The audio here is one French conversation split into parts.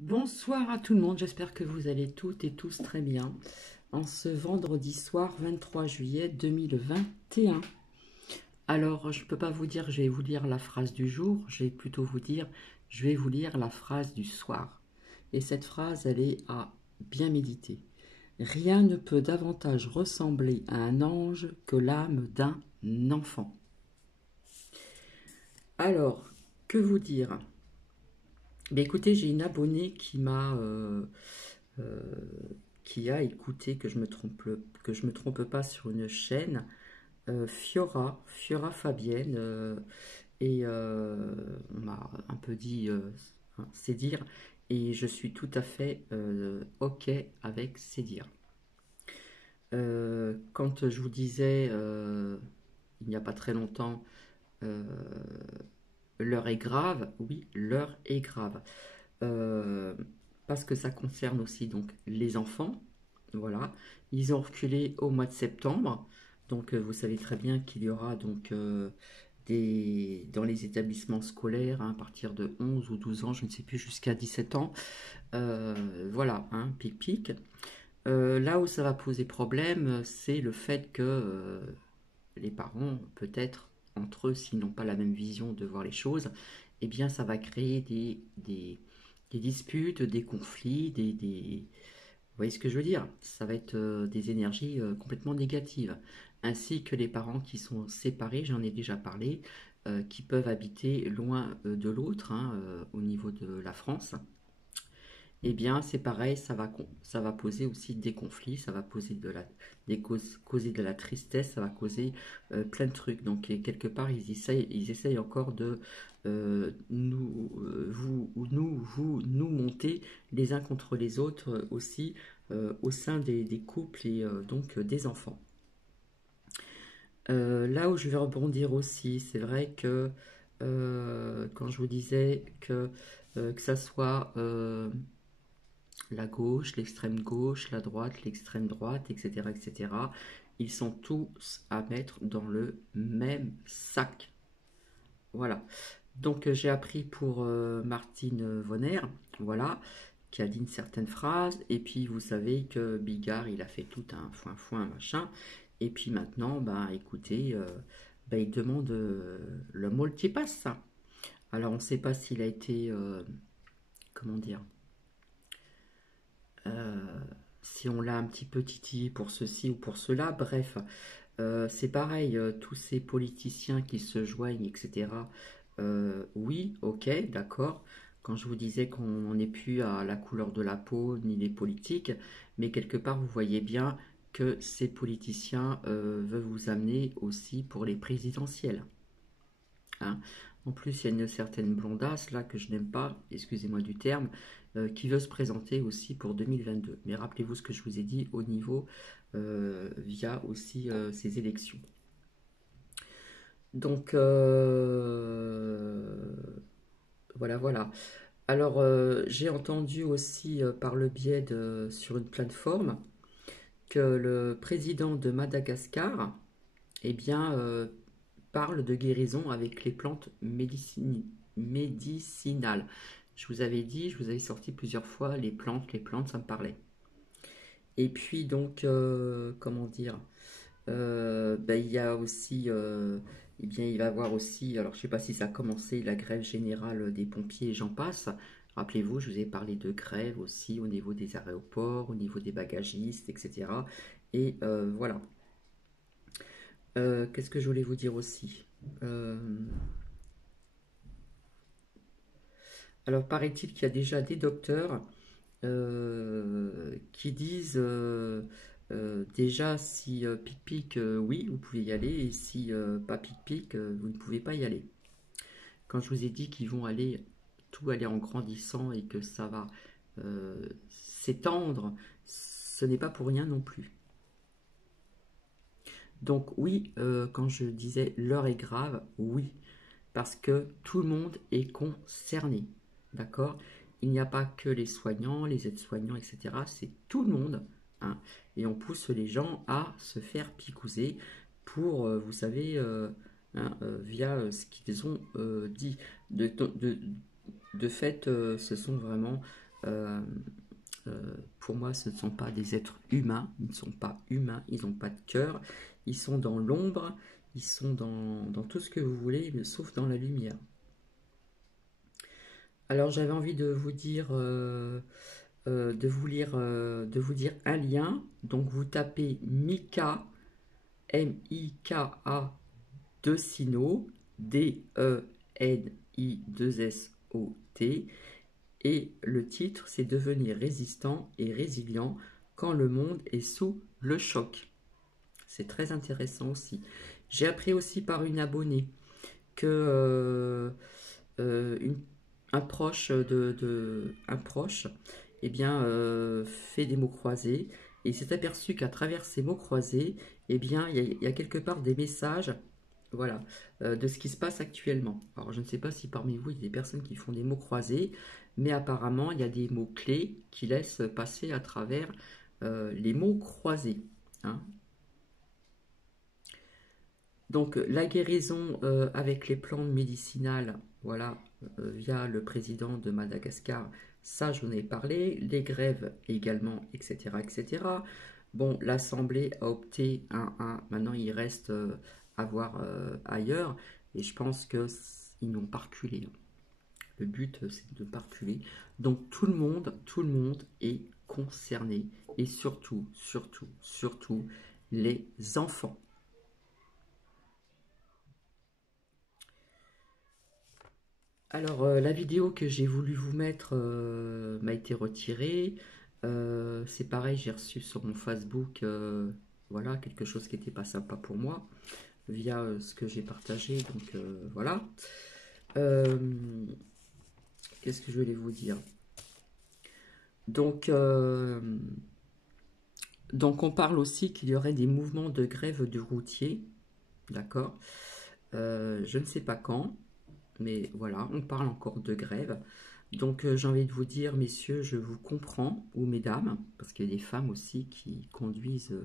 Bonsoir à tout le monde, j'espère que vous allez toutes et tous très bien en ce vendredi soir 23 juillet 2021. Alors, je ne peux pas vous dire, je vais vous lire la phrase du jour, je vais plutôt vous dire, je vais vous lire la phrase du soir. Et cette phrase, elle est à bien méditer. Rien ne peut davantage ressembler à un ange que l'âme d'un enfant. Alors, que vous dire? Ben écoutez, j'ai une abonnée euh, qui a écouté, que je me trompe pas, sur une chaîne, Fiora Fabienne, et on m'a un peu dit, hein, c'est dire, et je suis tout à fait ok avec c'est dire. Quand je vous disais, il n'y a pas très longtemps, euh, l'heure est grave, oui, l'heure est grave. Euh, Parce que ça concerne aussi donc les enfants. Voilà, ils ont reculé au mois de septembre. Donc vous savez très bien qu'il y aura donc dans les établissements scolaires, hein, à partir de 11 ou 12 ans, je ne sais plus, jusqu'à 17 ans. Voilà, hein, pic pic. Là où ça va poser problème, c'est le fait que les parents, peut-être entre eux, s'ils n'ont pas la même vision de voir les choses, eh bien ça va créer des disputes, des conflits, vous voyez ce que je veux dire? Ça va être des énergies complètement négatives. Ainsi que les parents qui sont séparés, j'en ai déjà parlé, qui peuvent habiter loin de l'autre, hein, au niveau de la France. Eh bien, c'est pareil, ça va poser aussi des conflits, ça va poser causer de la tristesse, ça va causer plein de trucs. Donc, et quelque part, ils essayent encore de nous monter les uns contre les autres aussi au sein des couples et donc des enfants. Là où je vais rebondir aussi, c'est vrai que quand je vous disais que ça soit la gauche, l'extrême gauche, la droite, l'extrême droite, etc., etc. Ils sont tous à mettre dans le même sac. Voilà. Donc j'ai appris pour Martine Vonner, voilà, qui a dit une certaine phrase. Et puis vous savez que Bigard, il a fait tout un foin machin. Et puis maintenant, bah écoutez, bah, il demande le multipass. Alors on ne sait pas s'il a été, comment dire, euh, si on l'a un petit peu titillé pour ceci ou pour cela. Bref, c'est pareil, tous ces politiciens qui se joignent, etc. Oui, ok, d'accord. Quand je vous disais qu'on n'est plus à la couleur de la peau ni les politiques, mais quelque part vous voyez bien que ces politiciens veulent vous amener aussi pour les présidentielles. Hein. En plus, il y a une certaine blondasse là que je n'aime pas, excusez-moi du terme, qui veut se présenter aussi pour 2022. Mais rappelez-vous ce que je vous ai dit au niveau via aussi ces élections. Donc voilà, voilà. Alors j'ai entendu aussi par le biais de sur une plateforme que le président de Madagascar, eh bien, parle de guérison avec les plantes médicinales. Je vous avais dit, je vous avais sorti plusieurs fois les plantes, ça me parlait. Et puis donc, comment dire, ben, il y a aussi, eh bien, il va y avoir aussi, alors je ne sais pas si ça a commencé, la grève générale des pompiers et j'en passe. Rappelez-vous, je vous ai parlé de grève aussi au niveau des aéroports, au niveau des bagagistes, etc. Et voilà. Qu'est-ce que je voulais vous dire aussi? Euh, alors, paraît-il qu'il y a déjà des docteurs qui disent déjà si pic-pic, oui, vous pouvez y aller, et si pas pic-pic, vous ne pouvez pas y aller. Quand je vous ai dit qu'ils vont tout aller en grandissant et que ça va s'étendre, ce n'est pas pour rien non plus. Donc oui, quand je disais l'heure est grave, oui, parce que tout le monde est concerné, d'accord? Il n'y a pas que les soignants, les aides-soignants, etc. C'est tout le monde, hein. Et on pousse les gens à se faire picouser pour, vous savez, hein, via ce qu'ils ont dit. De fait, ce sont vraiment Pour moi, ce ne sont pas des êtres humains, ils ne sont pas humains, ils n'ont pas de cœur, ils sont dans l'ombre, ils sont dans tout ce que vous voulez, mais sauf dans la lumière. Alors j'avais envie de vous dire, de vous dire un lien. Donc vous tapez Mika, M-I-K-A, 2 Sino, D-E-N-I-2-S-O-T. Et le titre, c'est Devenir résistant et résilient quand le monde est sous le choc. C'est très intéressant aussi. J'ai appris aussi par une abonnée que une, un proche eh bien, fait des mots croisés et s'est aperçu qu'à travers ces mots croisés, eh bien, il y a quelque part des messages, voilà, de ce qui se passe actuellement. Alors, je ne sais pas si parmi vous, il y a des personnes qui font des mots croisés, mais apparemment, il y a des mots-clés qui laissent passer à travers les mots croisés. Hein. Donc, la guérison avec les plantes médicinales, voilà, via le président de Madagascar, ça, je vous en ai parlé. Les grèves également, etc., etc. Bon, l'Assemblée a opté maintenant il reste à voir ailleurs, et je pense qu'ils n'ont pas reculé. Le but, c'est de ne pas reculer. Donc, tout le monde est concerné, et surtout, surtout, surtout, les enfants. Alors, la vidéo que j'ai voulu vous mettre m'a été retirée. C'est pareil, j'ai reçu sur mon Facebook voilà, quelque chose qui n'était pas sympa pour moi via ce que j'ai partagé. Donc, voilà. Euh, Qu'est-ce que je voulais vous dire? Donc, donc on parle aussi qu'il y aurait des mouvements de grève de routiers. D'accord? Je ne sais pas quand. Mais voilà, on parle encore de grève. Donc j'ai envie de vous dire, messieurs, je vous comprends, ou mesdames, parce qu'il y a des femmes aussi qui conduisent.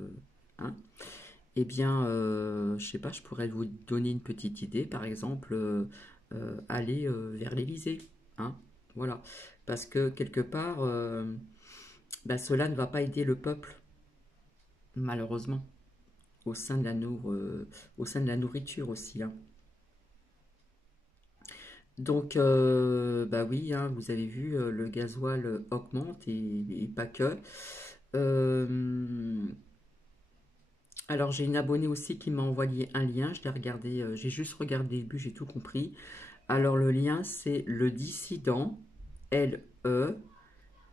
Hein. Eh bien, je sais pas, je pourrais vous donner une petite idée, par exemple, aller vers l'Élysée. Hein, voilà. Parce que quelque part, bah, cela ne va pas aider le peuple, malheureusement, au sein de au sein de la nourriture aussi. Hein. Donc, bah oui, hein, vous avez vu, le gasoil augmente et pas que. Euh, alors, j'ai une abonnée aussi qui m'a envoyé un lien. Je l'ai regardé, j'ai juste regardé le début, j'ai tout compris. Alors, le lien, c'est le dissident, L-E,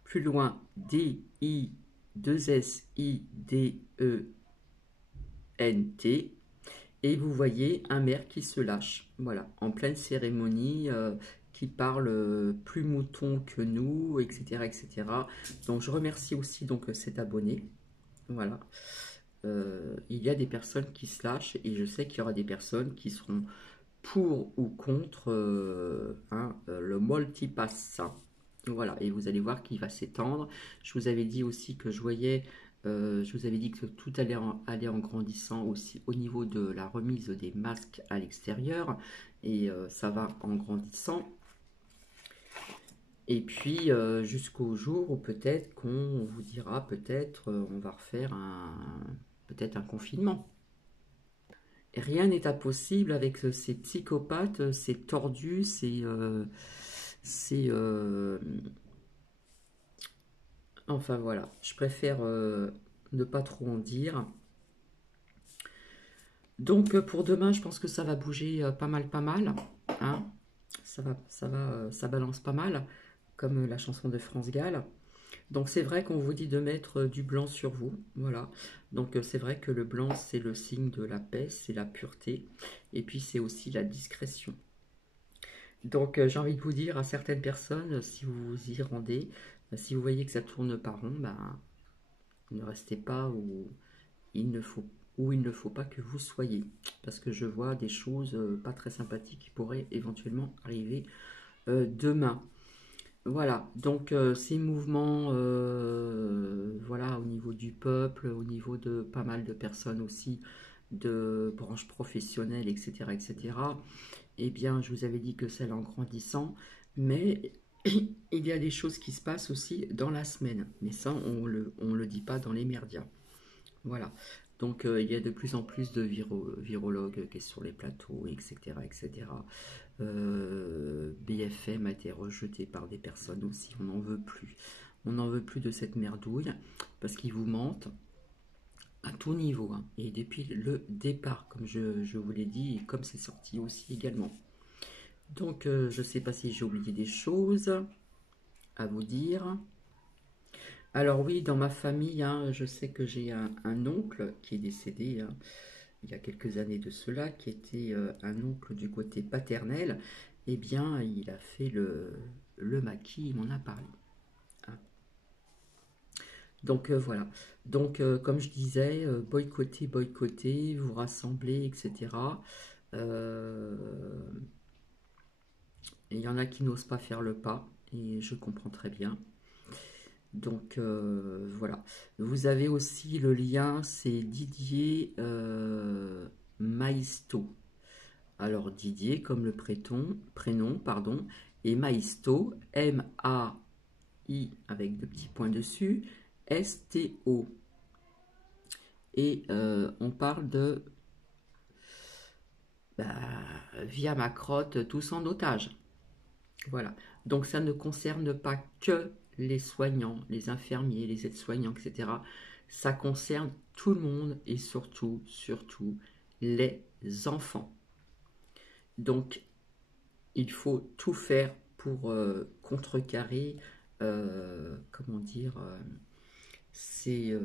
plus loin, D-I-2-S-I-D-E-N-T. Et vous voyez un maire qui se lâche, voilà, en pleine cérémonie, qui parle plus mouton que nous, etc., etc. Donc je remercie aussi donc cet abonné, voilà. Il y a des personnes qui se lâchent et je sais qu'il y aura des personnes qui seront pour ou contre le multipass. Voilà, et vous allez voir qu'il va s'étendre. Je vous avais dit aussi que je voyais, je vous avais dit que tout allait en grandissant aussi au niveau de la remise des masques à l'extérieur, et ça va en grandissant. Et puis jusqu'au jour où peut-être qu'on vous dira, peut-être on va refaire peut-être un confinement. Et rien n'est impossible avec ces psychopathes, ces tordus, ces enfin voilà, je préfère ne pas trop en dire. Donc pour demain, je pense que ça va bouger pas mal, pas mal. Hein. Ça balance pas mal, comme la chanson de France Gall. Donc c'est vrai qu'on vous dit de mettre du blanc sur vous, voilà. Donc c'est vrai que le blanc, c'est le signe de la paix, c'est la pureté, et puis c'est aussi la discrétion. Donc j'ai envie de vous dire à certaines personnes, si vous vous y rendez, si vous voyez que ça tourne pas rond, ben, ne restez pas il ne faut, où il ne faut pas que vous soyez. Parce que je vois des choses pas très sympathiques qui pourraient éventuellement arriver demain. Voilà, donc ces mouvements, voilà, au niveau du peuple, au niveau de pas mal de personnes aussi, de branches professionnelles, etc., etc., eh bien, je vous avais dit que c'est en grandissant, mais il y a des choses qui se passent aussi dans la semaine. Mais ça, on le dit pas dans les médias. Voilà. Donc, il y a de plus en plus de virologues qui sont sur les plateaux, etc., etc. BFM a été rejeté par des personnes aussi. On n'en veut plus. On n'en veut plus de cette merdouille parce qu'ils vous mentent à tout niveau, hein. Et depuis le départ, comme je vous l'ai dit, et comme c'est sorti aussi également. Donc, je ne sais pas si j'ai oublié des choses à vous dire. Alors oui, dans ma famille, hein, je sais que j'ai un oncle qui est décédé, hein, il y a quelques années de cela, qui était un oncle du côté paternel. Eh bien, il a fait le maquis, il m'en a parlé, hein. Donc voilà. Donc comme je disais, boycotter, boycotter, vous rassembler, etc. Euh, Il y en a qui n'osent pas faire le pas, et je comprends très bien. Donc voilà. Vous avez aussi le lien, c'est Didier Maisto. Alors Didier comme le prénom, pardon, et Maisto, M-A-I avec deux petits points dessus, S-T-O. Et on parle de bah, via ma crotte, tous en otage. Voilà. Donc ça ne concerne pas que les soignants, les infirmiers, les aides-soignants, etc. Ça concerne tout le monde et surtout, surtout les enfants. Donc il faut tout faire pour contrecarrer, comment dire, ces,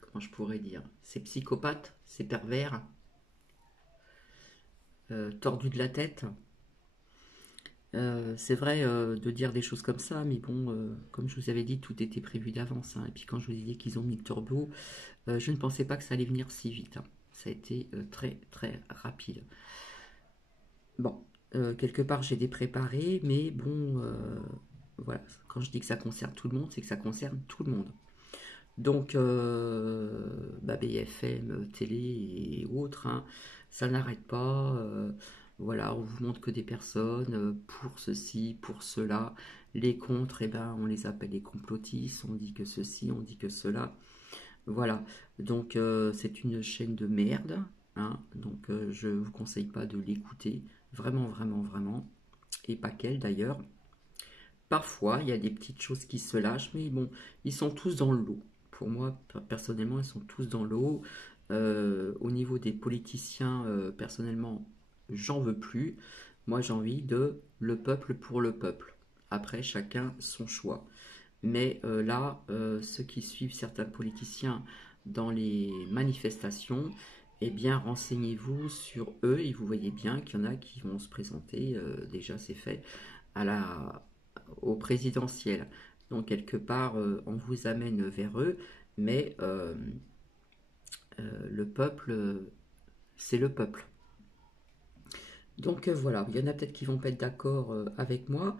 comment je pourrais dire, ces psychopathes, ces pervers, tordus de la tête. C'est vrai de dire des choses comme ça, mais bon, comme je vous avais dit, tout était prévu d'avance, hein. Et puis quand je vous ai dit qu'ils ont mis le turbo, je ne pensais pas que ça allait venir si vite, hein. Ça a été très très rapide. Bon, quelque part j'ai dépréparé, mais bon, voilà. Quand je dis que ça concerne tout le monde, c'est que ça concerne tout le monde. Donc, bah, BFM, télé et autres, hein, ça n'arrête pas. Voilà, on vous montre que des personnes pour ceci, pour cela. Les contre, eh ben, on les appelle les complotistes. On dit que ceci, on dit que cela. Voilà. Donc, c'est une chaîne de merde, hein. Donc, je ne vous conseille pas de l'écouter. Vraiment, vraiment, vraiment. Et pas qu'elle d'ailleurs. Parfois, il y a des petites choses qui se lâchent, mais bon, ils sont tous dans le lot. Pour moi, personnellement, ils sont tous dans l'eau. Au niveau des politiciens, personnellement, j'en veux plus. Moi, j'ai envie de le peuple pour le peuple. Après, chacun son choix. Mais là, ceux qui suivent certains politiciens dans les manifestations, eh bien, renseignez-vous sur eux et vous voyez bien qu'il y en a qui vont se présenter, déjà c'est fait, à au présidentiel. Donc, quelque part, on vous amène vers eux, mais le peuple, c'est le peuple. Donc voilà, il y en a peut-être qui vont pas être d'accord avec moi.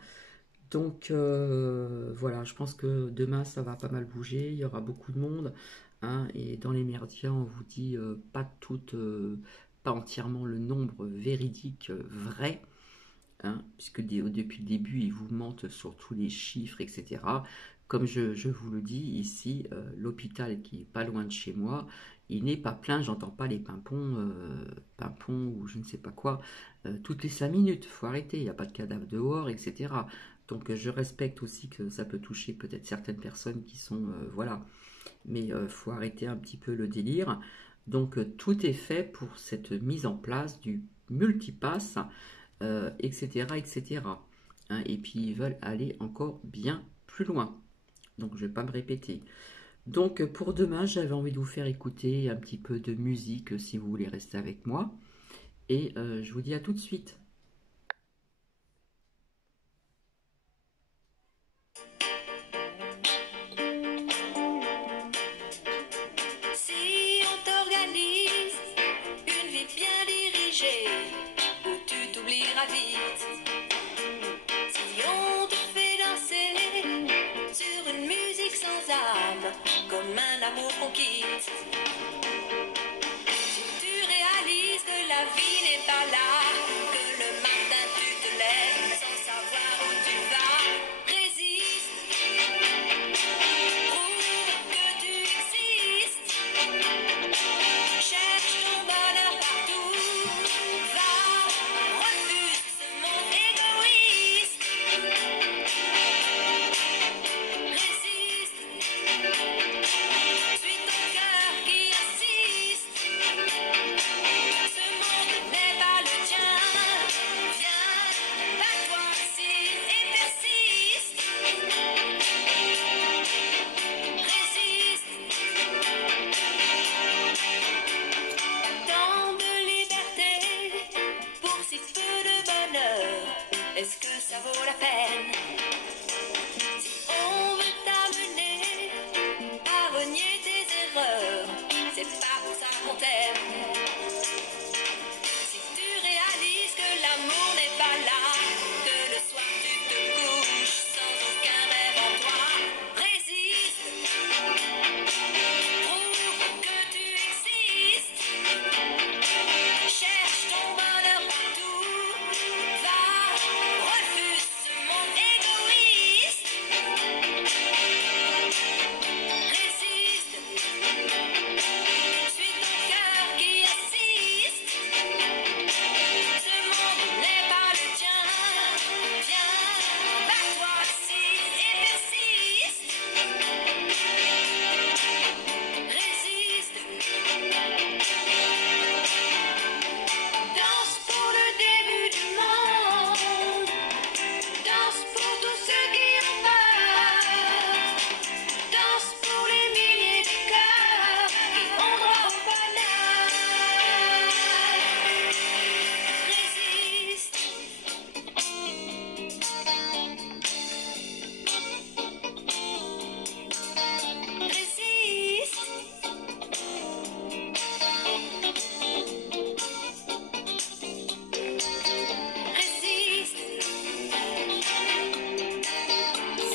Donc voilà, je pense que demain ça va pas mal bouger, il y aura beaucoup de monde, hein, et dans les médias on vous dit pas tout, pas entièrement le nombre véridique vrai, hein, puisque depuis le début ils vous mentent sur tous les chiffres, etc. Comme je vous le dis ici, l'hôpital qui est pas loin de chez moi, il n'est pas plein, j'entends pas les pimpons ou je ne sais pas quoi, toutes les 5 minutes, faut arrêter, il n'y a pas de cadavre dehors, etc. Donc je respecte aussi que ça peut toucher peut-être certaines personnes qui sont, voilà, mais faut arrêter un petit peu le délire. Donc tout est fait pour cette mise en place du multipass, etc., etc. Hein, et puis ils veulent aller encore bien plus loin. Donc je ne vais pas me répéter. Donc pour demain, j'avais envie de vous faire écouter un petit peu de musique si vous voulez rester avec moi. Et je vous dis à tout de suite. Si on t'organise une vie bien dirigée, où tu t'oublieras vite. Si on te fait danser sur une musique sans âme, comme un amour qu'on quitte. Si tu réalises que la vie n'est pas là, que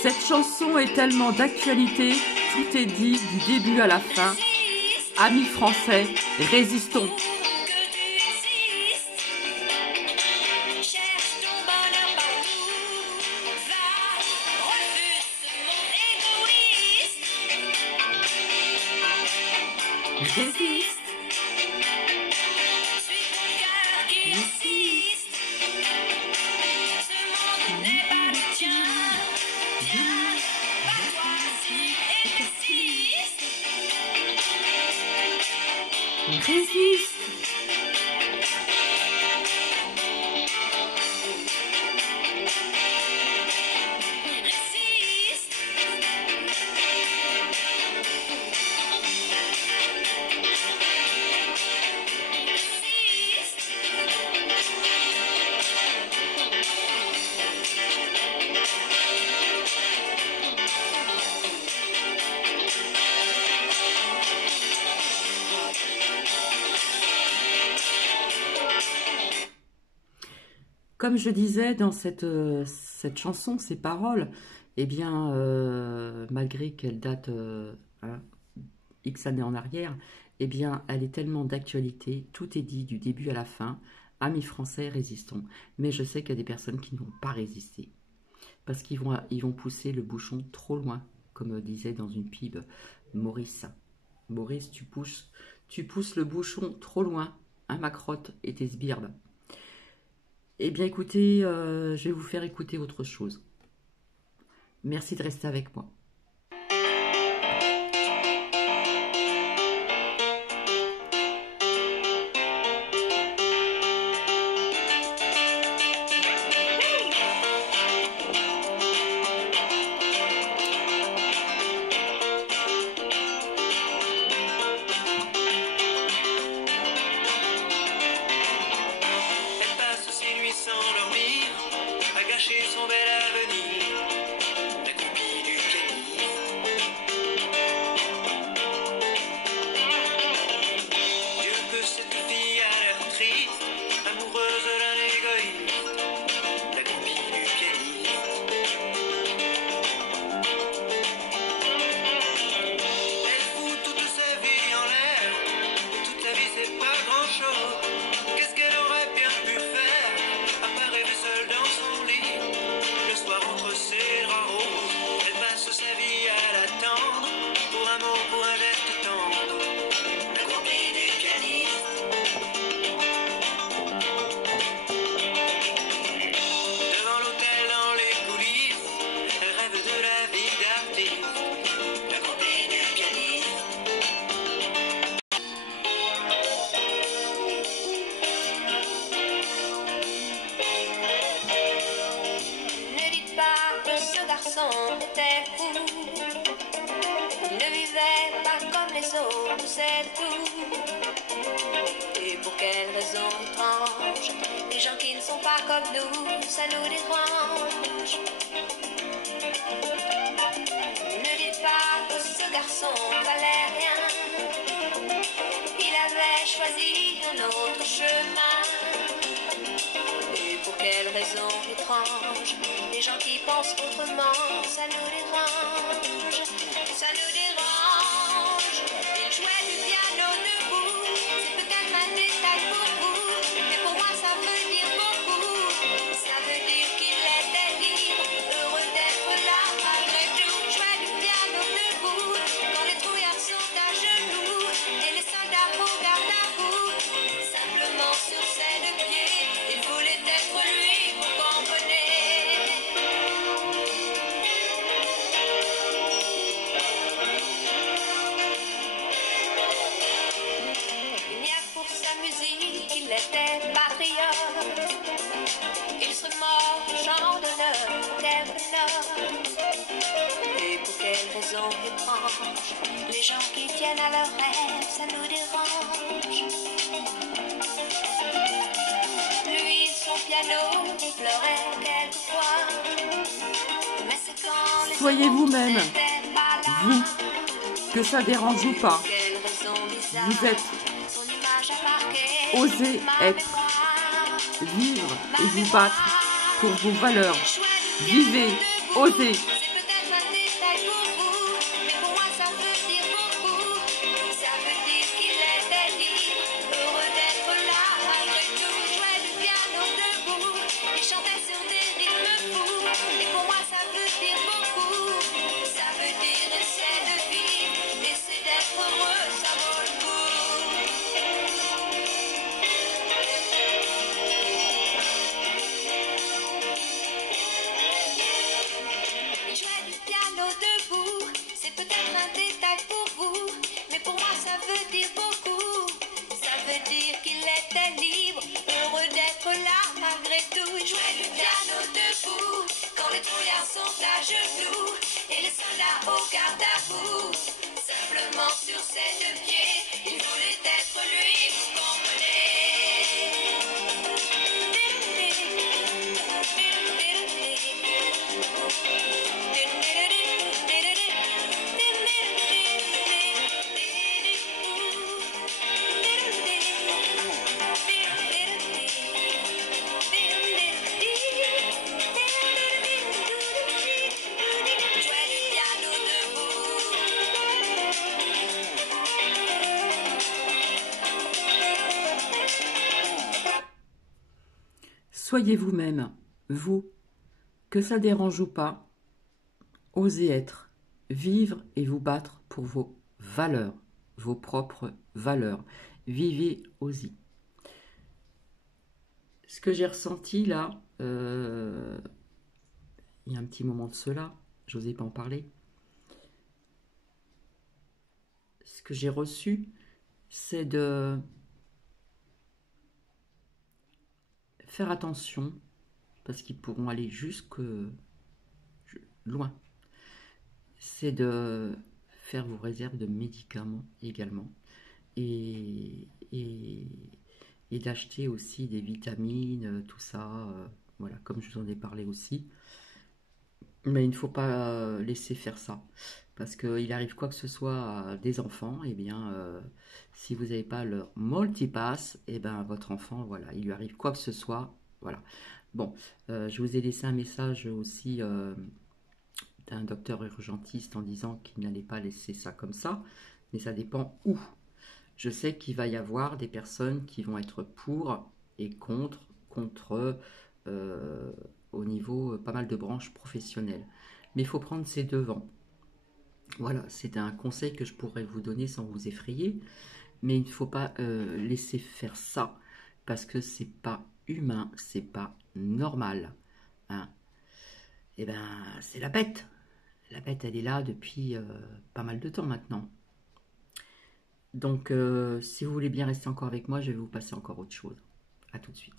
Cette chanson est tellement d'actualité, tout est dit du début à la fin. Amis français, résistons. Que tu existes, cherche ton bonheur partout, va, refuse ce monde égoïste, Résiste. suis ton cœur qui insiste, ce monde n'est pas le tien, viens, bats-toi si et persiste. Résiste. Résiste, résiste, Comme je disais dans cette chanson, ces paroles, eh bien, malgré qu'elle date hein, X années en arrière, eh bien, elle est tellement d'actualité, tout est dit du début à la fin. Amis français, résistons. Mais je sais qu'il y a des personnes qui n'ont pas résisté. Parce qu'ils vont pousser le bouchon trop loin, comme disait dans une pub Maurice. Maurice, tu pousses le bouchon trop loin, hein, ma crotte et tes sbires. Eh bien, écoutez, je vais vous faire écouter autre chose. Merci de rester avec moi. Elle passe ses nuits sans dormir, à gâcher son bel avenir, la copie du pianiste. Dieu que cette fille a l'air triste, amoureuse d'un égoïste, la copie du pianiste. Elle fout toute sa vie en l'air, toute sa vie c'est pas grand chose. Qu'est-ce qu'elle aurait bien pu faire, à part rêver seule dans son lit, le soir entre ses draps roses. Elle passe sa vie à l'attendre, pour un mot, pour un geste tendre, la copie du pianiste. Devant l'hôtel, dans les coulisses, elle rêve de la vie d'artiste, la copie du pianiste. ne dites pas que ce garçon était fou. Il ne vivait pas comme les autres, c'est tout. Et pour quelle raison étrange, les gens qui ne sont pas comme nous, ça nous dérange. Ne dites pas que ce garçon valait rien. Il avait choisi un autre chemin. Et pour quelle raison étrange, les gens qui pensent autrement, ça nous dérange, ça nous dérange. Il jouait du piano debout, c'est peut-être un détail pour vous, mais pour moi ça veut dire beaucoup. Ça veut dire qu'il était libre, heureux d'être là malgré tout. Jouait du piano debout, quand les trouillards sont à genoux, et les soldats regardent à bout, simplement sur ses deux pieds. Il voulait être lui, vous comprenez. Il n'y a pour sa musique, il était patriote. Il se mord, chant d'honneur, terre de nord. Et pour quelle raison étrange, les gens qui tiennent à leurs rêves, ça nous dérange. Lui, son piano, pleurait quelquefois. Mais c'est quand les Soyez autres vous-même, n'étaient pas là. vous, que ça dérange ou pas. Quelle raison bizarre, Vous êtes, son image a marqué osez ma être, mémoire. vivre et vous battre pour vos valeurs. Vivez, osez. C'est peut-être peut-être un détail pour vous, mais pour moi ça veut dire beaucoup. Ça veut dire qu'il était libre, heureux d'être là malgré tout. Il jouait du piano debout, quand les trouillards sont à genoux, et les soldats au garde à vous. Simplement sur ses deux pieds, il voulait être lui, vous comprenez. Jouait du piano debout. Soyez vous-même, vous, que ça dérange ou pas, osez être, vivre et vous battre pour vos valeurs, vos propres valeurs. Vivez, osez. Ce que j'ai ressenti là, il y a un petit moment de cela, j'osais pas en parler. Ce que j'ai reçu, c'est de faire attention, parce qu'ils pourront aller jusque loin. C'est de faire vos réserves de médicaments également. Et d'acheter aussi des vitamines, tout ça, voilà, comme je vous en ai parlé aussi. Mais il ne faut pas laisser faire ça, parce qu'il arrive quoi que ce soit à des enfants, et bien, si vous n'avez pas leur multipass, et bien votre enfant, voilà, il lui arrive quoi que ce soit, voilà. Bon, je vous ai laissé un message aussi d'un docteur urgentiste en disant qu'il n'allait pas laisser ça comme ça, mais ça dépend où. Je sais qu'il va y avoir des personnes qui vont être pour et contre au niveau pas mal de branches professionnelles. Mais il faut prendre ses devants. Voilà, c'est un conseil que je pourrais vous donner sans vous effrayer, mais il ne faut pas laisser faire ça, parce que c'est pas humain, c'est pas normal. Hein. Et ben, c'est la bête. La bête, elle est là depuis pas mal de temps maintenant. Donc, si vous voulez bien rester encore avec moi, je vais vous passer encore autre chose. À tout de suite.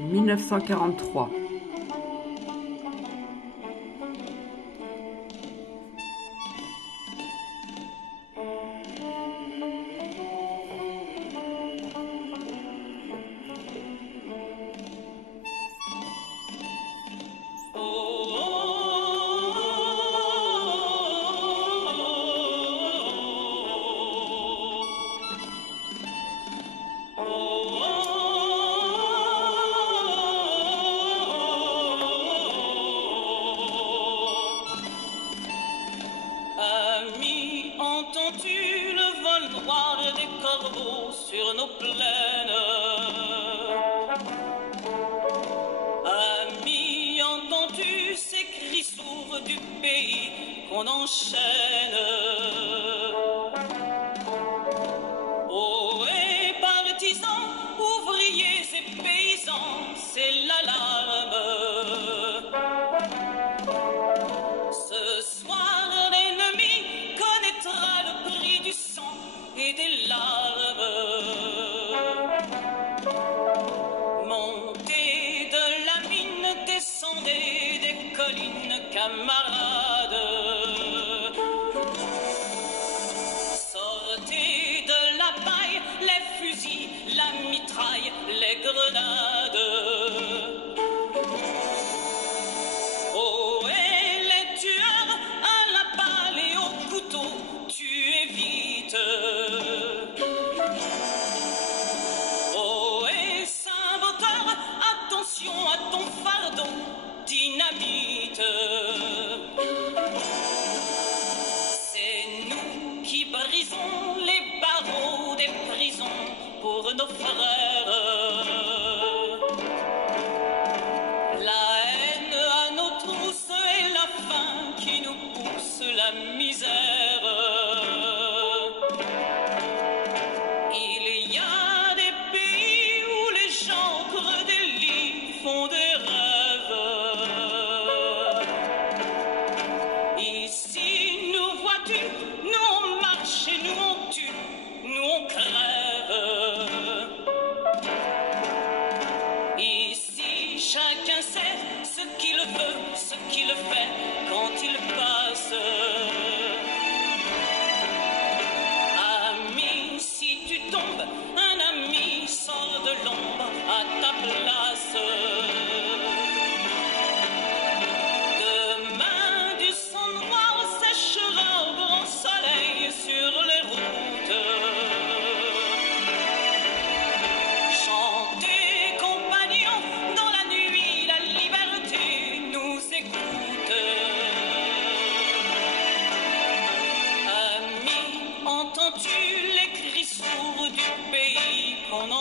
« 1943 » Ami, entends-tu le vol noir des corbeaux sur nos plaines? Ami, entends-tu ces cris sourds du pays qu'on enchaîne? Ohé, partisans, ouvriers et paysans, c'est l'alarme. Ce soir, l'ennemi connaîtra le prix du sang et des larmes. Montez de la mine, descendez des collines, camarades. Sortez de la paille, les fusils, la mitraille, les grenades. Oh, et les tueurs à la balle et au couteau, tuez vite. Oh, et saboteur, attention à ton fardeau, dynamite. C'est nous qui brisons les barreaux des prisons pour nos frères. La haine à nos trousses et la faim qui nous pousse la misère. Il y a des pays où les gens creux des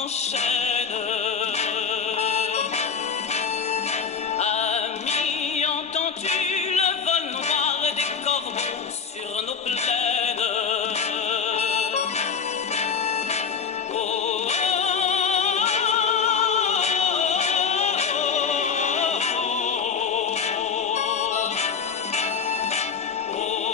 s'enchaînent. Ami, entends-tu le vol noir des corbeaux sur nos plaines? Oh, oh,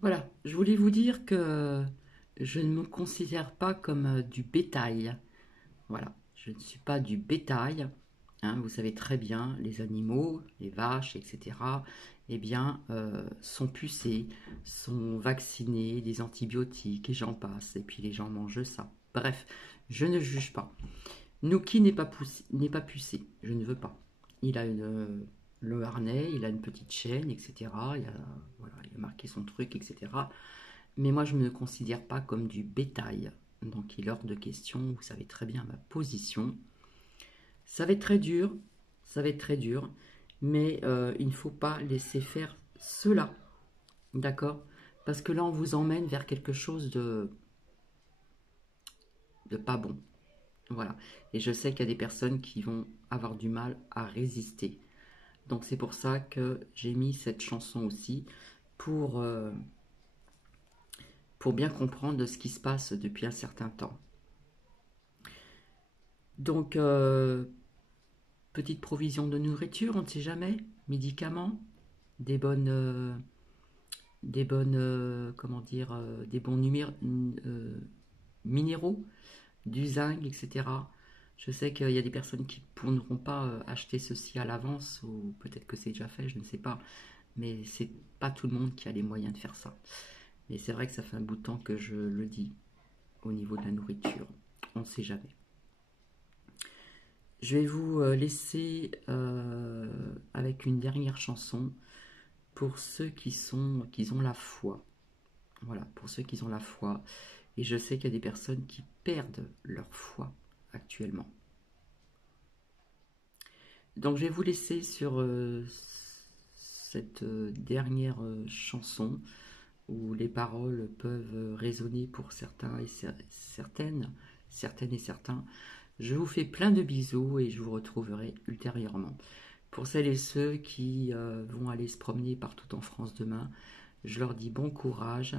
Voilà, je voulais vous dire que je ne me considère pas comme du bétail. Voilà, je ne suis pas du bétail. Hein, vous savez très bien, les animaux, les vaches, etc., eh bien, sont pucés, sont vaccinés, des antibiotiques, et j'en passe. Et puis les gens mangent ça. Bref, je ne juge pas. Nuki n'est pas pucé, je ne veux pas. Il a le harnais, il a une petite chaîne, etc. Voilà, il a marqué son truc, etc. Mais moi, je ne me considère pas comme du bétail. Donc, il est hors de question. Vous savez très bien ma position. Ça va être très dur. Ça va être très dur. Mais il ne faut pas laisser faire cela. D'accord? Parce que là, on vous emmène vers quelque chose de pas bon. Voilà. Et je sais qu'il y a des personnes qui vont avoir du mal à résister. Donc c'est pour ça que j'ai mis cette chanson aussi pour bien comprendre de ce qui se passe depuis un certain temps. Donc petite provision de nourriture, on ne sait jamais, médicaments, des bons minéraux, du zinc, etc. Je sais qu'il y a des personnes qui ne pourront pas acheter ceci à l'avance, ou peut-être que c'est déjà fait, je ne sais pas. Mais c'est pas tout le monde qui a les moyens de faire ça. Mais c'est vrai que ça fait un bout de temps que je le dis au niveau de la nourriture. On ne sait jamais. Je vais vous laisser avec une dernière chanson pour ceux qui ont la foi. Voilà, pour ceux qui ont la foi. Et je sais qu'il y a des personnes qui perdent leur foi actuellement. Donc je vais vous laisser sur cette dernière chanson où les paroles peuvent résonner pour certains et certaines et certains. Je vous fais plein de bisous et je vous retrouverai ultérieurement. Pour celles et ceux qui vont aller se promener partout en France demain, je leur dis bon courage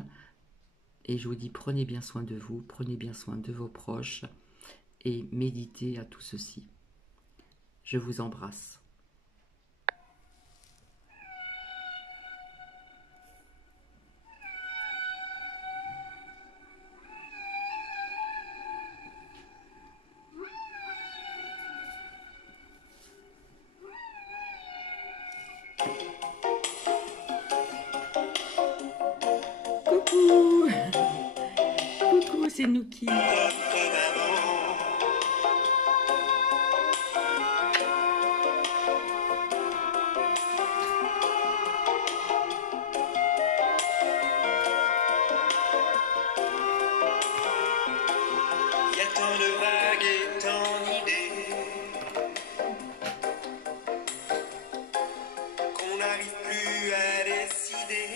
et je vous dis prenez bien soin de vous, prenez bien soin de vos proches et méditez à tout ceci. Je vous embrasse. Coucou, coucou, c'est Nuki. Y a tant de vagues et tant d'idées qu'on n'arrive plus à décider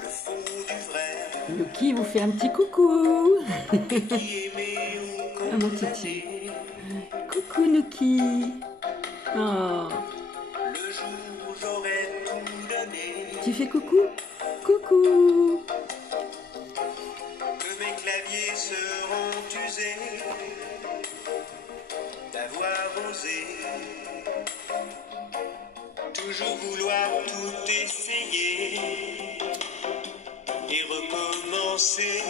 le faux du vrai, Nuki vous fait un petit coucou. qui aimer ou Ah, mon titi. condamner. Coucou Nuki. Oh, Le jour où j'aurais tout donné, tu fais coucou? Coucou. que mes claviers seront usés d'avoir osé toujours vouloir tout essayer et recommencer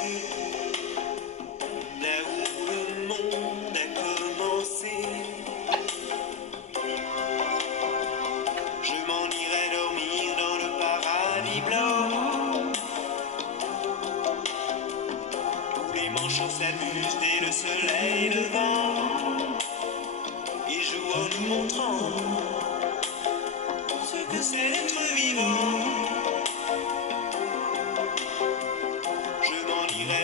là où le monde a commencé. Je m'en irai dormir dans le paradis blanc où les manchots s'amusent dès le soleil levant et jouent en nous montrant ce que c'est d'être vivant. Je m'en irai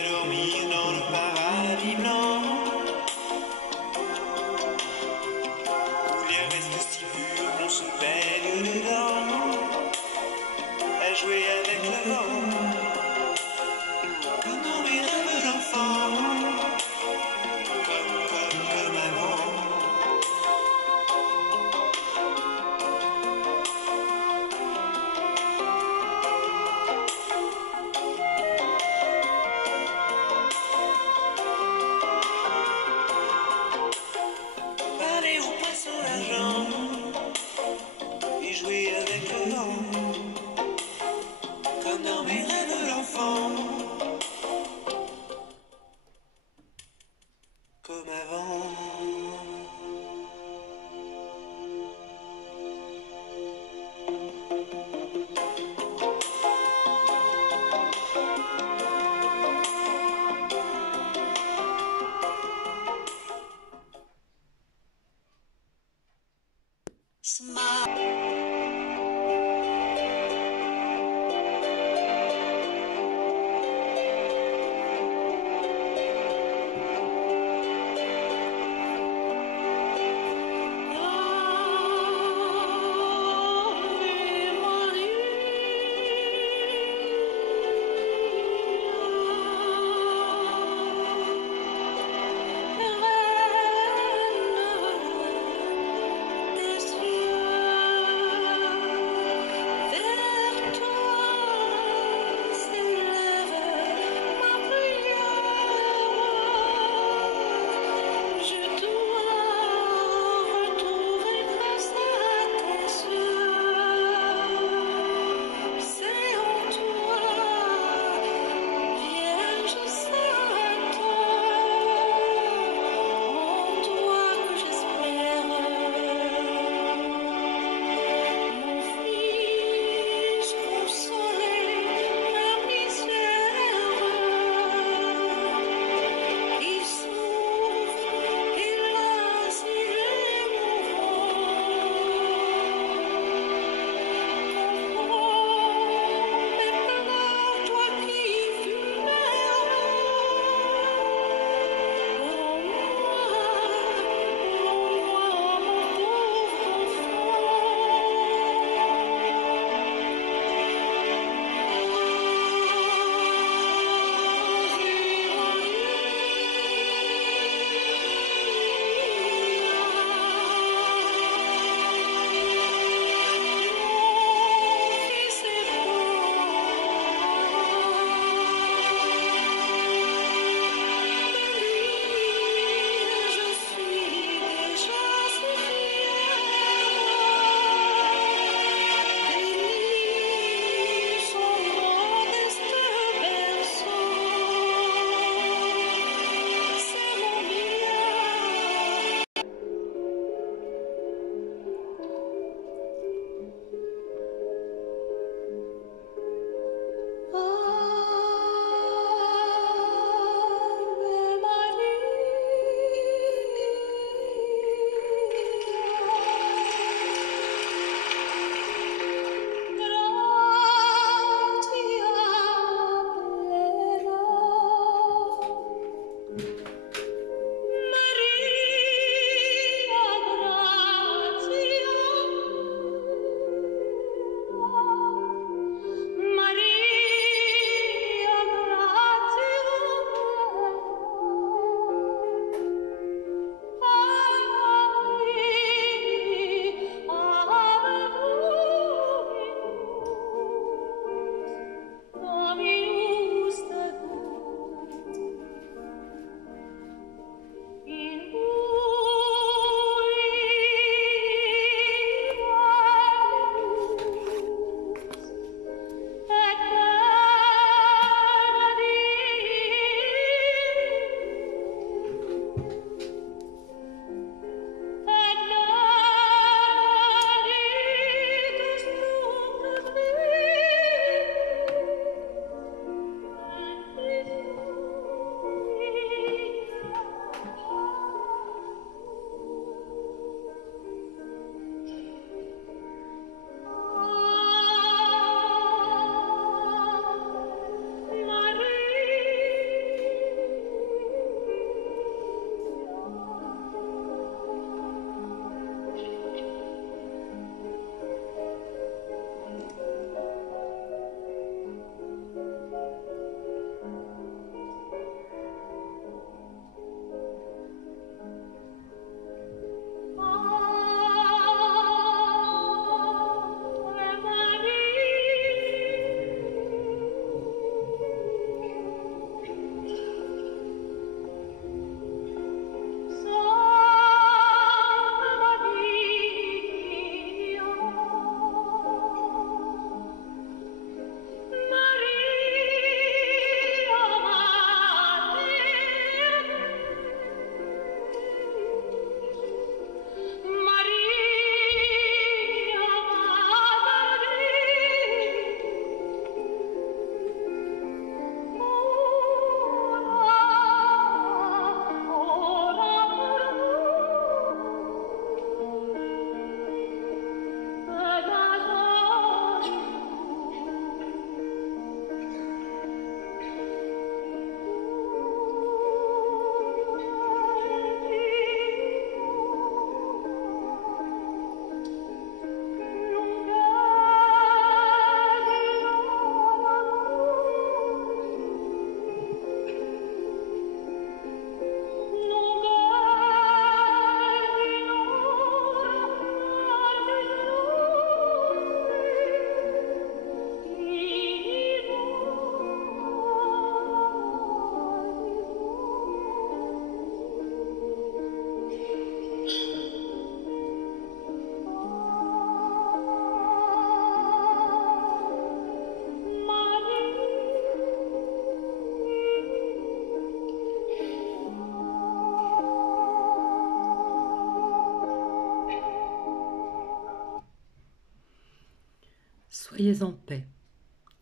Soyez en paix,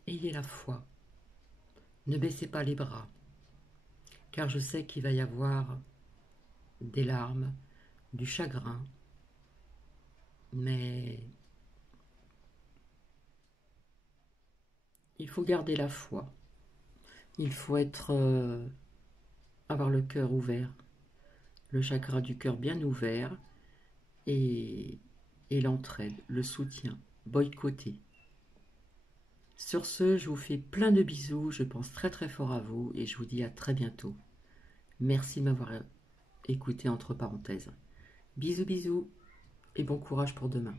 ayez la foi, ne baissez pas les bras, car je sais qu'il va y avoir des larmes, du chagrin, mais il faut garder la foi, il faut avoir le cœur ouvert, le chakra du cœur bien ouvert, et l'entraide, le soutien, boycotter. Sur ce, je vous fais plein de bisous, je pense très très fort à vous et je vous dis à très bientôt. Merci de m'avoir écouté entre parenthèses. Bisous bisous et bon courage pour demain.